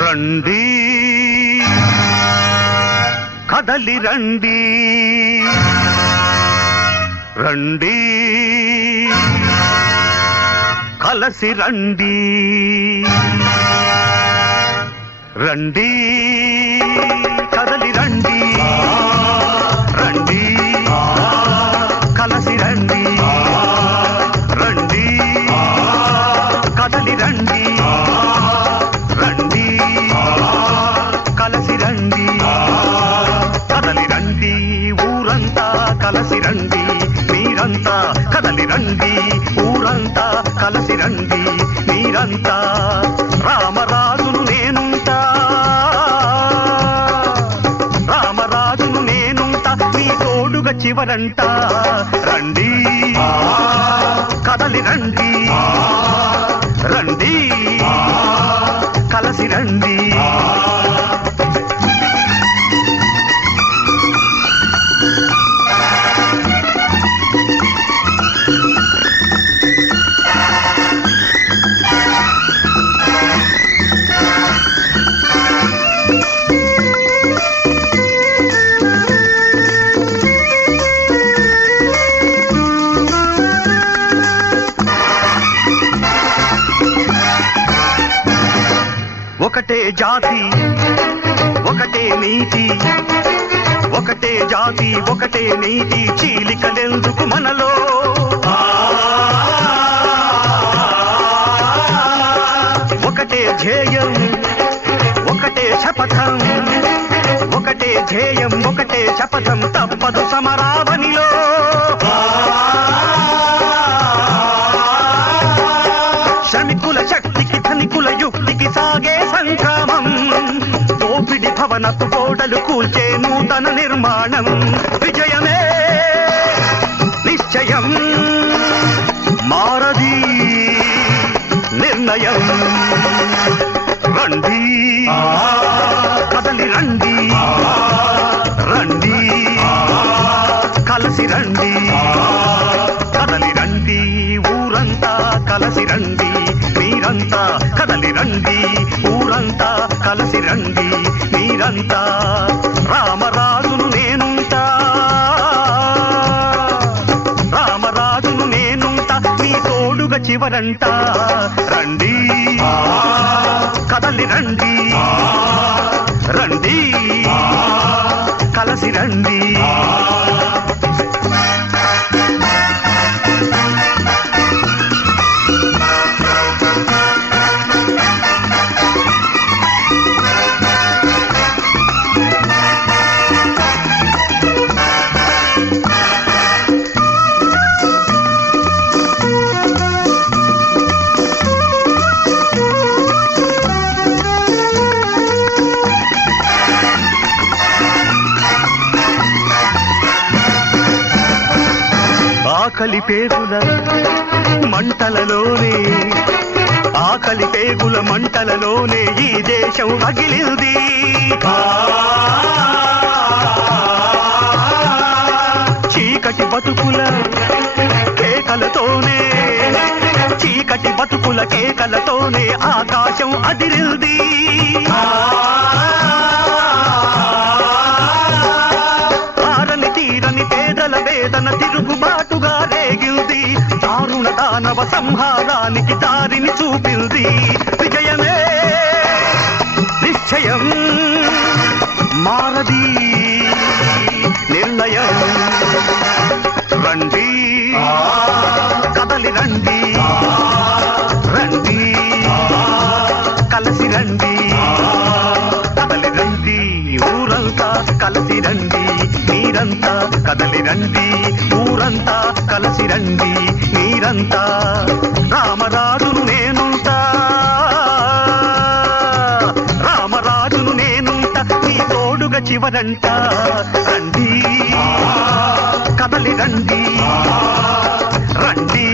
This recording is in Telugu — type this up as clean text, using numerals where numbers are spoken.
రండి కదలి రండి రండి కలసి రండి రండి కదలి రండి రండి కలసి రండి రండి కదలి రండి రండి కలసి రండి కదలి రండి ఊరంతా కలసి రండి మీరంతా కదలి రండి ఊరంతా కలసి రండి మీరంతా రామరాజును నేనుంటా రామరాజును నేనుంటా మీ తోడుగా చివరంట రండి కదలి రండి రండి కలసి రండి ఒకటే జాతి ఒకటే నీతి ఒకటే జాతి ఒకటే నీతి చీలికలెందుకు మనలో ఒకటే ధ్యేయం ఒకటే శపథం ఒకటే ధ్యేయం ఒకటే శపథం తప్పదు సమరావనిలో శ్రమికుల శక్తికి ధనికుల యుక్తికి సాగే సంగ్రామం దోపిడి భవనపు గోడలు కూల్చే నూతన నిర్మాణం విజయమే నిశ్చయం మారది నిర్ణయం రండి కదలి రండి రండి కలసి రండి కదలి రండి ఊరంతా కలసి రండి మీరంతా కదలి రండి ఊరంతా కలసి రండి మీరంతా రామరాజును నేనుంటా రామరాజును నేనుంటా మీ తోడుగా చివరంట రండి కదలి రండి రండి కలసి రండి ఆకలి పేగుల మంటలలోనే ఆకలి పేగుల మంటలలోనే ఈ దేశం రగిలింది చీకటి బతుకుల కేకలతోనే చీకటి బతుకుల కేకలతోనే ఆకాశం అదిరింది ఆరని తీరని పేదల వేదన తిరుగుబాటుగా రేగింది దారుణ దానవ సంహారానికి దారిని చూపింది విజయమే నిశ్చయం మారది నిర్ణయం రండి కదలి రండి రండి కలసి రండి కదలి రండి ఊరంతా కలసి రండి మీరంతా కదలి రండి ఊరంతా కలసి రండి మీరంతా రామరాజును నేనుంటా రామరాజును నేనుంటా మీ తోడుగా చివరంట రండి కదలి రండి రండి